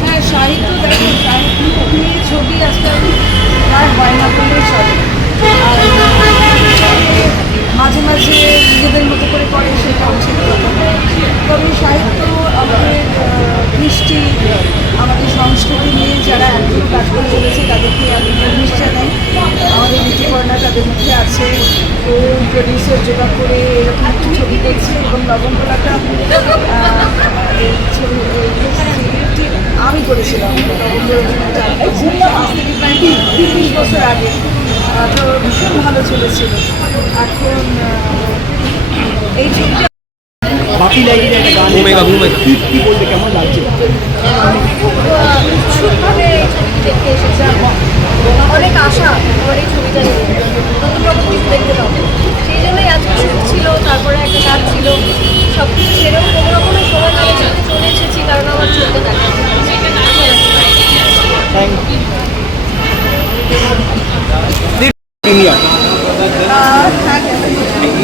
হ্যাঁ সাহিত্য দেখো সাহিত্য ছবি আজকাল প্রায় হয় না বললেই চলে আর মাঝে মাঝে নিজেদের মতো করে করে সেটা ঠিক কথা তবে সাহিত্য আমাদের আহ, কৃষ্টি আমাদের সংস্কৃতি নিয়ে যারা এখনও কাজ করে চলেছে তাদেরকে আমি জিনিস জানাই। আমাদের ঋতুপর্ণা তাদের মধ্যে আছে। ও প্রডিউসার জোগাড় করে এরকম একটি ছবি করছে এবং লবঙ্গলাটা আমি করেছিলাম লবঙ্গলাটা আজ থেকে প্রায় তিরিশ বছর আগে তো ভীষণ ভালো চলেছিল। এখন এই ছবিটা বাপি লাইনের একটা গান ঘুমেগা, ঘুমেগা। কি কি বলতে কেমন লাগছে আমি খুব আহ, উৎসুকভাবে এই ছবিটি দেখতে এসেছি আমার অনেক আশা আমার এই ছবিটা নিয়ে নতুন রকম কিছু দেখতে পাবো সেই জন্যই আজকে শুট ছিল তারপরে একটা কাজ ছিল সব কিছু সেরকম কোনো রকমের সময় নিয়ে ছুটে চলে এসেছি কারণ আমার চলতে থাকে থ্যাংক প্রিমিয়ার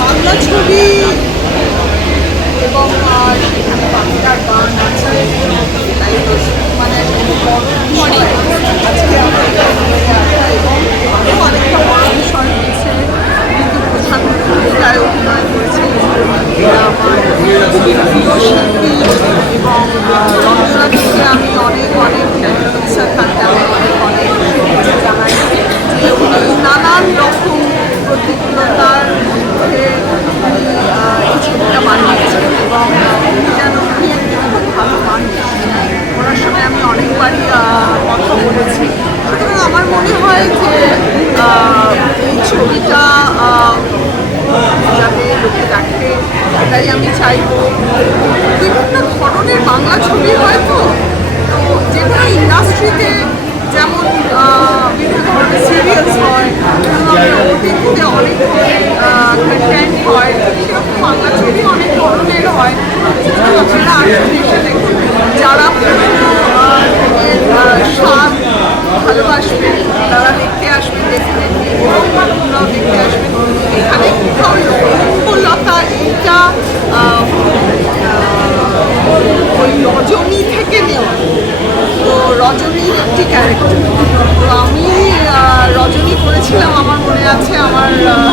বাংলা ছবি এবং আর সেখানে বাংলার গান আছে এটাই তো মানে বড় বিষয়। আজকে আমরা এটা নিয়ে আসা এবং আরও অনেকটা বড় বিষয় হচ্ছে কিন্তু প্রধান ভূমিকায় অভিনয় করেছেন আমার খুবই প্রিয় শিল্পী এবং রচনা থেকে আমি অনেক অনেক স্যার তাকে আমি অনেক অনেক শুভেচ্ছা জানাই যে উনি নানান রকম প্রতিকূলতার মধ্যে উনি আহ, এই এবং উনি একজন ভালো মানুষ ওনার সঙ্গে আমি অনেকবারই কথা বলেছি। সুতরাং আমার মনে হয় যে এই ছবিটা যাতে আমি চাইব। বিভিন্ন ধরনের বাংলা ছবি হয় তো তো যে ইন্ডাস্ট্রিতে যেমন বিভিন্ন ধরনের সিরিয়ালস হয় ওটিভিতে অনেক কন্টেন্ট হয় বাংলা ছবি অনেক ধরনের হয়। আপনারা আসুন এসে যারা স্বাদ ভালোবাসবেন তারা দেখতে আসবেন ডেফিনেটলি এবং আপনারাও দেখতে আসবেন এখানে কোথাও লতা এইটা আহ, আহ, ওই রজনী থেকে নেওয়া তো রজনীর একটি ক্যারেক্টার তো আমি আহ, রজনী করেছিলাম আমার মনে আছে আমার আহ,